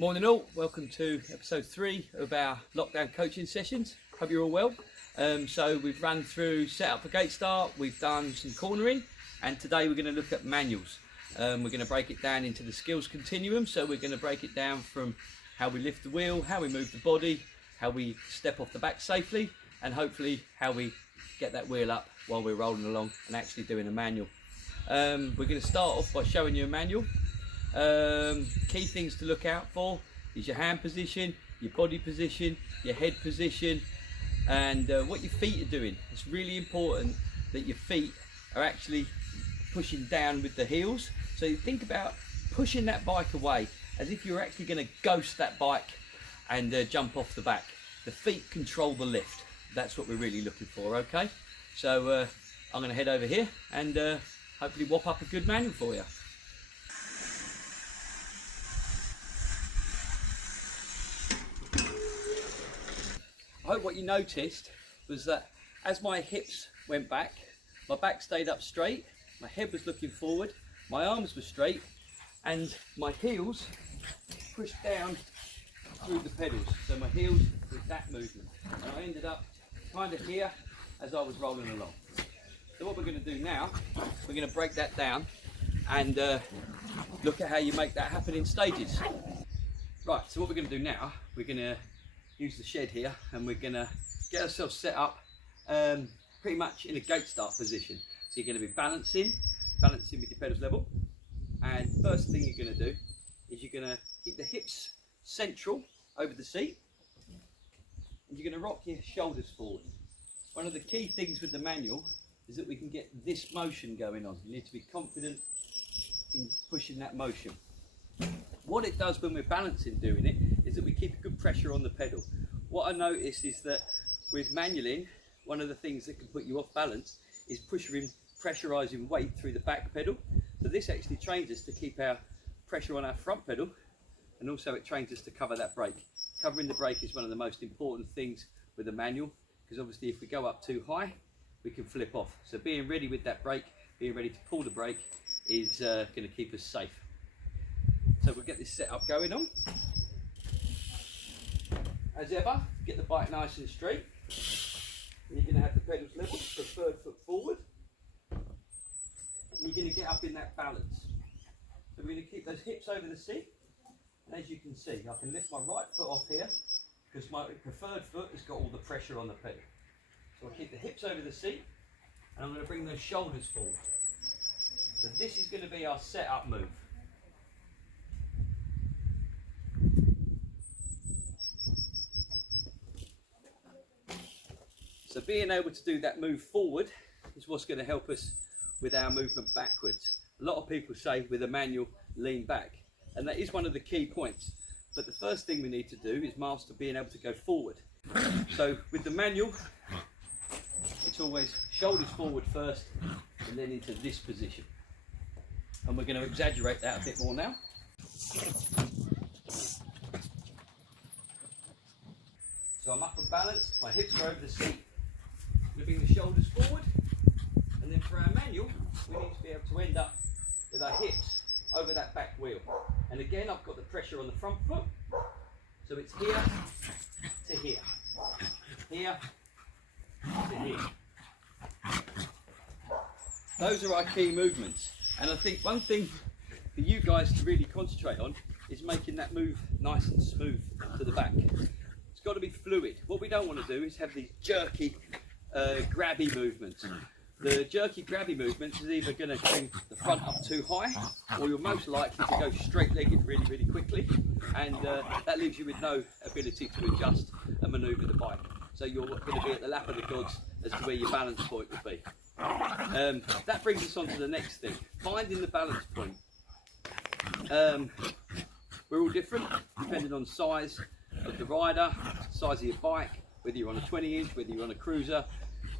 Morning all, welcome to episode 3 of our lockdown coaching sessions. Hope you're all well. So we've run through setup for gate start, we've done some cornering, and today we're going to look at manuals. We're going to break it down into the skills continuum, so we're going to break it down from how we lift the wheel, how we move the body, how we step off the back safely, and hopefully how we get that wheel up while we're rolling along and actually doing a manual. We're going to start off by showing you a manual. Key things to look out for is your hand position, your body position, your head position, and what your feet are doing. It's really important that your feet are actually pushing down with the heels. So you think about pushing that bike away as if you're actually going to ghost that bike and jump off the back. The feet control the lift. That's what we're really looking for, okay? So I'm going to head over here and hopefully whop up a good manual for you. I hope what you noticed was that as my hips went back, my back stayed up straight, my head was looking forward, my arms were straight, and my heels pushed down through the pedals. So my heels did that movement, and I ended up kind of here as I was rolling along. So what we're going to do now, we're going to break that down and look at how you make that happen in stages. Right, so what we're going to do now, we're going to use the shed here and we're going to get ourselves set up pretty much in a gate start position. So you're going to be balancing with your pedals level, and first thing you're going to do is you're going to keep the hips central over the seat and you're going to rock your shoulders forward. One of the key things with the manual is that we can get this motion going on. You need to be confident in pushing that motion. What it does when we're balancing doing it is that we keep a good pressure on the pedal. What I noticed is that with manualing, one of the things that can put you off balance is pressurising weight through the back pedal. So this actually trains us to keep our pressure on our front pedal, and also it trains us to cover that brake. Covering the brake is one of the most important things with a manual, because obviously if we go up too high, we can flip off. So being ready with that brake, being ready to pull the brake is going to keep us safe. So we'll get this set up going on. As ever, get the bike nice and straight. And you're going to have the pedals level, the third foot forward. And you're going to get up in that balance. So we're going to keep those hips over the seat. And as you can see, I can lift my right foot off here because my preferred foot has got all the pressure on the pedal. So I'll keep the hips over the seat and I'm going to bring those shoulders forward. So this is going to be our setup move. So being able to do that move forward is what's going to help us with our movement backwards. A lot of people say with a manual, lean back, and that is one of the key points. But the first thing we need to do is master being able to go forward. So with the manual, it's always shoulders forward first and then into this position. And we're going to exaggerate that a bit more now. So I'm up and balanced, my hips are over the seat. Bring the shoulders forward, and then for our manual we need to be able to end up with our hips over that back wheel. And again, I've got the pressure on the front foot, so it's here to here, here to here. Those are our key movements, and I think one thing for you guys to really concentrate on is making that move nice and smooth to the back. It's got to be fluid. What we don't want to do is have these jerky grabby movements. The jerky grabby movements is either going to bring the front up too high, or you're most likely to go straight legged really quickly, and that leaves you with no ability to adjust and manoeuvre the bike. So you're going to be at the lap of the gods as to where your balance point would be. That brings us on to the next thing, finding the balance point. We're all different depending on size of the rider, size of your bike, whether you're on a 20-inch, whether you're on a cruiser,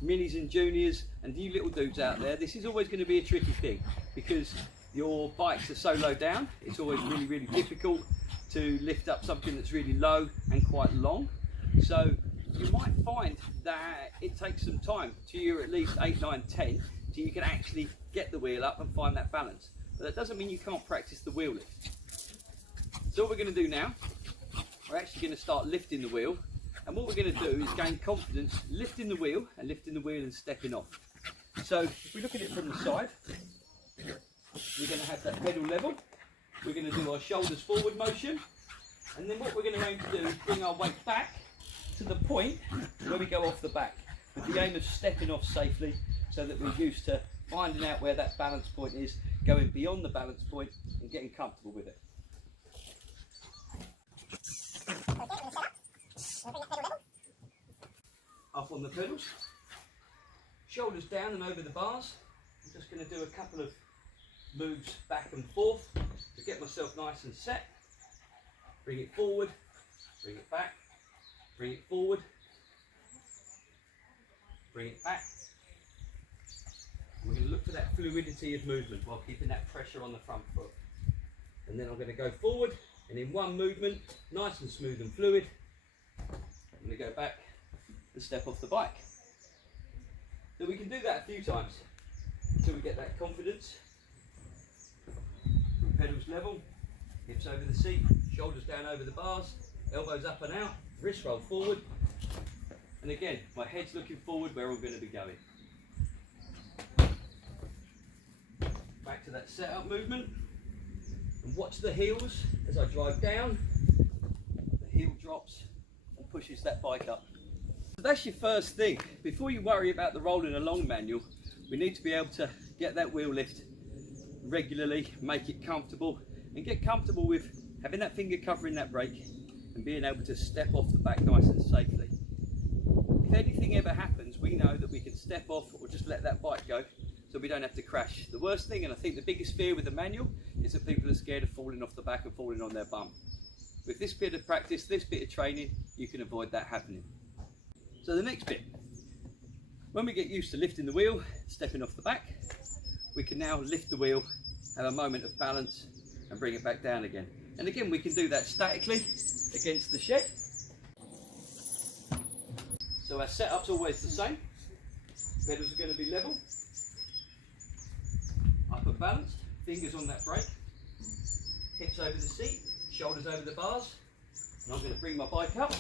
minis and juniors, and you little dudes out there. This is always going to be a tricky thing because your bikes are so low down. It's always really difficult to lift up something that's really low and quite long. So you might find that it takes some time, to you at least 8, 9, 10, till you can actually get the wheel up and find that balance. But that doesn't mean you can't practice the wheel lift. So what we're going to do now we're actually going to start lifting the wheel. And what we're going to do is gain confidence lifting the wheel and stepping off. So if we look at it from the side, we're going to have that pedal level. We're going to do our shoulders forward motion. And then what we're going to aim to do is bring our weight back to the point where we go off the back, with the aim of stepping off safely, so that we're used to finding out where that balance point is, going beyond the balance point and getting comfortable with it. Up on the pedals, shoulders down and over the bars. I'm just going to do a couple of moves back and forth to get myself nice and set. Bring it forward, bring it back, bring it forward, bring it back. We're going to look for that fluidity of movement while keeping that pressure on the front foot. And then I'm going to go forward, and in one movement, nice and smooth and fluid, I'm going to go back and step off the bike. So we can do that a few times until we get that confidence. Pedals level, hips over the seat, shoulders down over the bars, elbows up and out, wrist roll forward. And again, my head's looking forward where I'm going to be going. Back to that setup movement. And watch the heels as I drive down. The heel drops and pushes that bike up. So that's your first thing. Before you worry about the rolling along manual, we need to be able to get that wheel lift regularly, make it comfortable, and get comfortable with having that finger covering that brake and being able to step off the back nice and safely. If anything ever happens, we know that we can step off or just let that bike go so we don't have to crash. The worst thing, and I think the biggest fear with the manual, is that people are scared of falling off the back and falling on their bum. With this bit of practice, this bit of training, you can avoid that happening. So the next bit, when we get used to lifting the wheel, stepping off the back, we can now lift the wheel, have a moment of balance and bring it back down again. And again, we can do that statically against the shed. So our setup's always the same. Pedals are going to be level, up and balanced, fingers on that brake, hips over the seat, shoulders over the bars. And I'm going to bring my bike up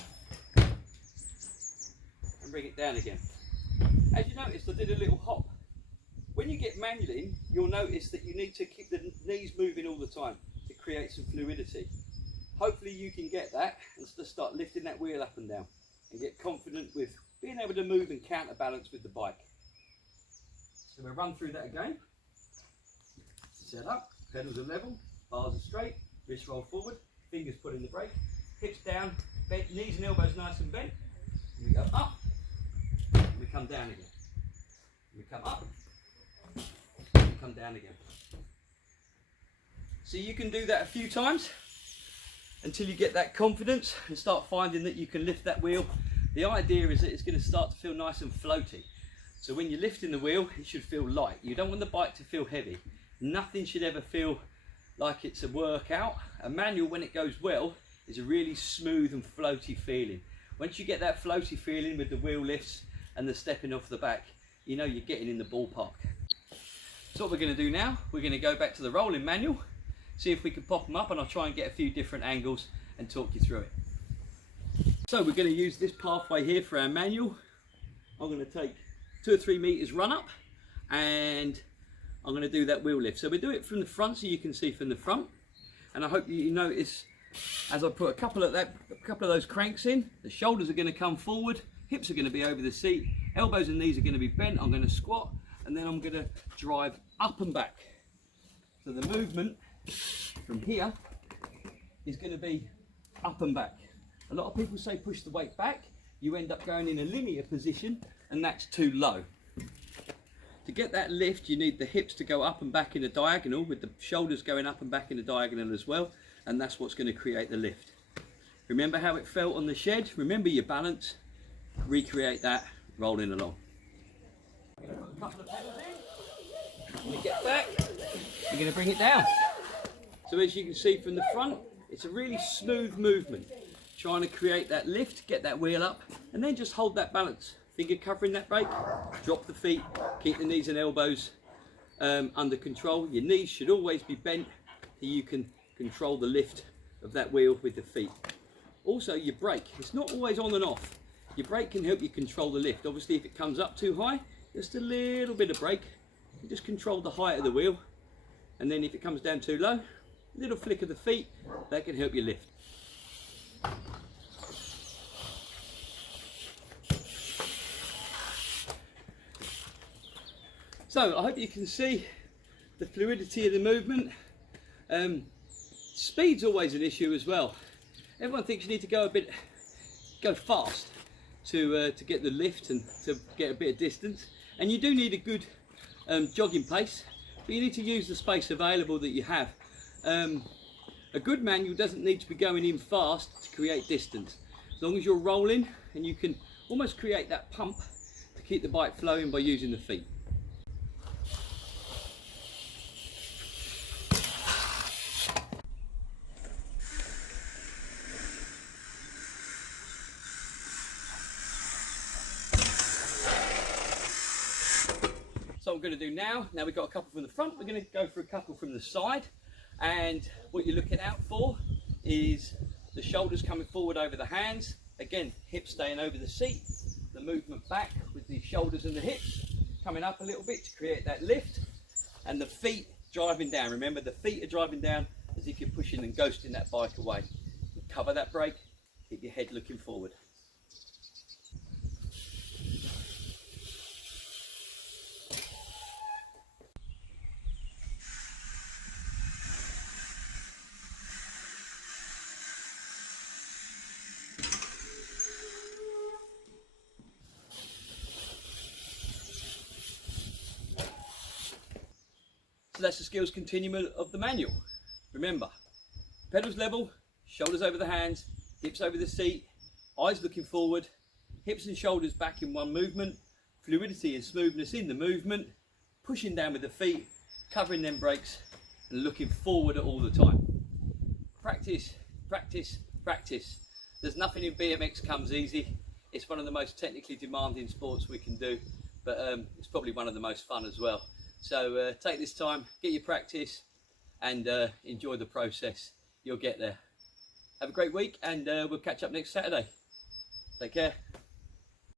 and bring it down again. As you noticed, I did a little hop. When you get manualing, you'll notice that you need to keep the knees moving all the time to create some fluidity. Hopefully you can get that and just start lifting that wheel up and down and get confident with being able to move and counterbalance with the bike. So we'll run through that again. Set up, pedals are level, bars are straight, wrist roll forward, fingers pulling the brake, hips down, bent, knees and elbows nice and bent. And we go up, and we come down again. And we come up, come down again. So you can do that a few times until you get that confidence and start finding that you can lift that wheel. The idea is that it's going to start to feel nice and floaty. So when you're lifting the wheel, it should feel light. You don't want the bike to feel heavy. Nothing should ever feel like it's a workout. A manual, when it goes well, is a really smooth and floaty feeling. Once you get that floaty feeling with the wheel lifts and the stepping off the back, you know you're getting in the ballpark. So what we're going to do now, we're going to go back to the rolling manual, see if we can pop them up, and I'll try and get a few different angles and talk you through it. So we're going to use this pathway here for our manual. I'm going to take 2 or 3 meters run up, and I'm going to do that wheel lift. So we do it from the front so you can see from the front, and I hope you notice as I put a couple of those cranks in, the shoulders are going to come forward, hips are going to be over the seat, elbows and knees are going to be bent. I'm going to squat, and then I'm going to drive up and back. So the movement from here is going to be up and back. A lot of people say push the weight back. You end up going in a linear position, and that's too low. To get that lift, you need the hips to go up and back in a diagonal, with the shoulders going up and back in a diagonal as well, and that's what's going to create the lift. Remember how it felt on the shed? Remember your balance. Recreate that rolling along. I'm going to put a couple of pedals in. When you get back, you're going to bring it down. So as you can see from the front, it's a really smooth movement. Trying to create that lift, get that wheel up, and then just hold that balance. Finger covering that brake, drop the feet, keep the knees and elbows under control. Your knees should always be bent so you can control the lift of that wheel with the feet. Also your brake, it's not always on and off. Your brake can help you control the lift. Obviously if it comes up too high, just a little bit of brake. You just control the height of the wheel. And then if it comes down too low, a little flick of the feet, that can help you lift. So I hope you can see the fluidity of the movement. Speed's always an issue as well. Everyone thinks you need to go fast to get the lift and to get a bit of distance. And you do need a good jogging pace, but you need to use the space available that you have. A good manual doesn't need to be going in fast to create distance. As long as you're rolling, and you can almost create that pump to keep the bike flowing by using the feet. So what we're going to do now we've got a couple from the front, we're going to go for a couple from the side. And what you're looking out for is the shoulders coming forward over the hands. Again, hips staying over the seat. The movement back with the shoulders and the hips coming up a little bit to create that lift. And the feet driving down. Remember, the feet are driving down as if you're pushing and ghosting that bike away. Cover that brake, keep your head looking forward. So that's the skills continuum of the manual. Remember, pedals level, shoulders over the hands, hips over the seat, eyes looking forward, hips and shoulders back in one movement, fluidity and smoothness in the movement, pushing down with the feet, covering them brakes, and looking forward all the time. Practice, practice, practice. There's nothing in BMX comes easy. It's one of the most technically demanding sports we can do, but it's probably one of the most fun as well. So take this time, get your practice, and enjoy the process. You'll get there. Have a great week, and we'll catch up next Saturday. Take care.